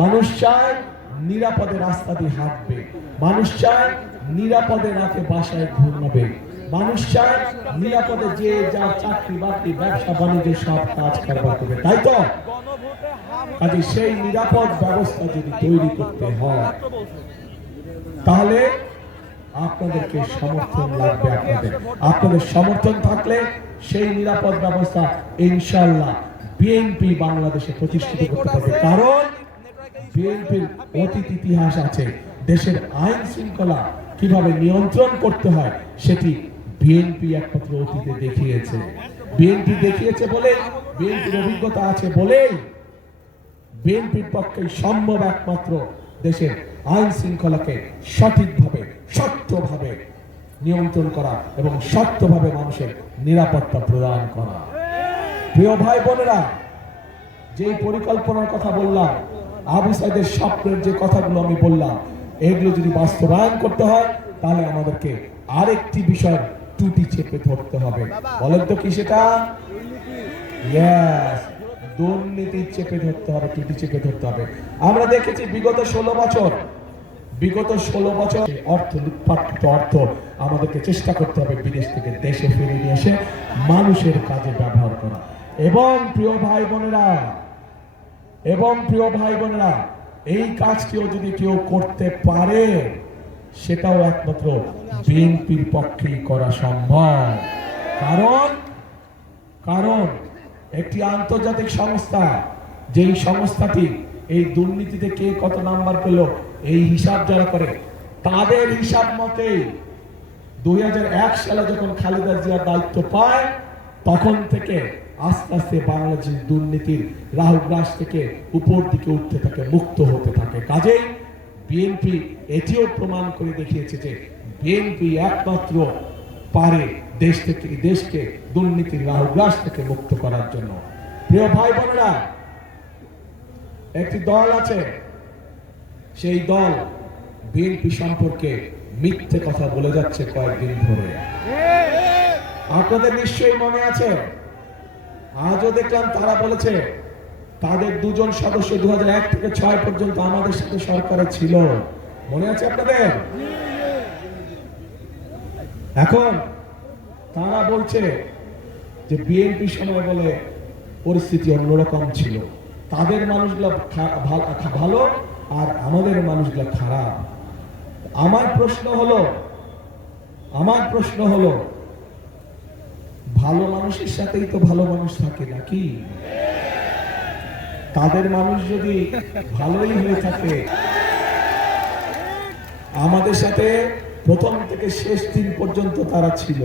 মানুষ চায় নিরাপদে রাস্তা দিয়ে হাঁটবে। মানুষ চায় নিরাপদে রাতে বাসায় ঘুমাবে। মানুষ চায় নিরাপদে যে যা চাকরি বাকরি, ব্যবসা বাণিজ্য সব কাজ কারবার করবে। তাই তো? কাজে সেই নিরাপদ ব্যবস্থা যদি তৈরি করতে হয়, তাহলে আপনাদেরকে সমর্থন লাগবে আপনাদের। আপনাদের সমর্থন থাকলে সেই নিরাপদ ব্যবস্থা ইনশাল্লাহ বিএনপি বাংলাদেশে প্রতিষ্ঠিত করতে পারবে। কারণ বিএনপির অতীত ইতিহাস আছে। দেশের আইন শৃঙ্খলা কীভাবে নিয়ন্ত্রণ করতে হয়, সেটি বিএনপি একমাত্র অতীতে দেখিয়েছে। বিএনপি দেখিয়েছে বলে বিএনপির অভিজ্ঞতা আছে বলেই বিএনপির পক্ষে সম্ভব একমাত্র দেশের আইন শৃঙ্খলাকে সঠিকভাবে, সত্যভাবে নিয়ন্ত্রণ করা এবং সত্যভাবে মানুষের নিরাপত্তা প্রদান করা। প্রিয় ভাই বোনেরা যে পরিকল্পনার কথা বললাম আবু সাইদের স্বপ্নের যে কথাগুলো আমি বললাম, এগুলো যদি বাস্তবায়ন করতে হয়, তাহলে আমাদেরকে আরেকটি বিষয় টুটি চেপে ধরতে হবে। বলেন তো কি সেটা? চেপে ধরতে হবে টুটি চেপে ধরতে হবে। আমরা দেখেছি বিগত ষোলো বছর, বিগত ষোলো বছর অর্থ অর্থ আমাদেরকে চেষ্টা করতে হবে বিদেশ থেকে দেশে ফিরে নিয়ে এসে মানুষের কাজে ব্যবহার করা। এবং প্রিয় ভাই বোনেরা এবং প্রিয় ভাই বোনেরা এই কাজটিও যদি কেউ করতে পারে, সেটাও একমাত্র বিএনপির পক্ষেই করা সম্ভব। কারণ কারণ একটি আন্তর্জাতিক সংস্থা, যেই সংস্থাটি এই দুর্নীতিতে কে কত নাম্বার পেল, এই হিসাব যারা করে, তাদের হিসাব মতে দুই হাজার এক সালে যখন খালেদা জিয়া দায়িত্ব পায়, তখন থেকে আস্তে আস্তে বাংলাদেশের দুর্নীতির রাহু গ্রাস থেকে উপর দিকে উঠতে থাকে, মুক্ত হতে থাকে। কাজেই বিএনপি এটিও প্রমাণ করে দেখিয়েছে যে বিএনপি একমাত্র পারে দেশ থেকে, দেশকে দুর্নীতির রাহু গ্রাস থেকে মুক্ত করার জন্য। প্রিয় ভাই বোনেরা, একটি দল আছে, সেই দল বিএনপি সম্পর্কে মিথ্যে কথা বলে যাচ্ছে কয়েকদিন ধরে। আপনাদের নিশ্চয়ই মনে আছে আজও দেখলাম তারা বলেছে, তাদের দুজন সদস্য দু হাজার এক থেকে ছয় পর্যন্ত আমাদের সাথে সরকারে ছিল। মনে আছে আপনাদের? এখন তারা বলছে যে বিএনপি সময় বলে পরিস্থিতি অন্যরকম ছিল। তাদের মানুষগুলো ভালো আর আমাদের মানুষগুলো খারাপ। আমার প্রশ্ন হলো, আমার প্রশ্ন হলো ভালো মানুষের সাথেই তো ভালো মানুষ থাকে নাকি? তাদের মানুষ যদি ভালোই হয়ে থাকে, আমাদের সাথে প্রথম থেকে শেষ দিন পর্যন্ত তারা ছিল।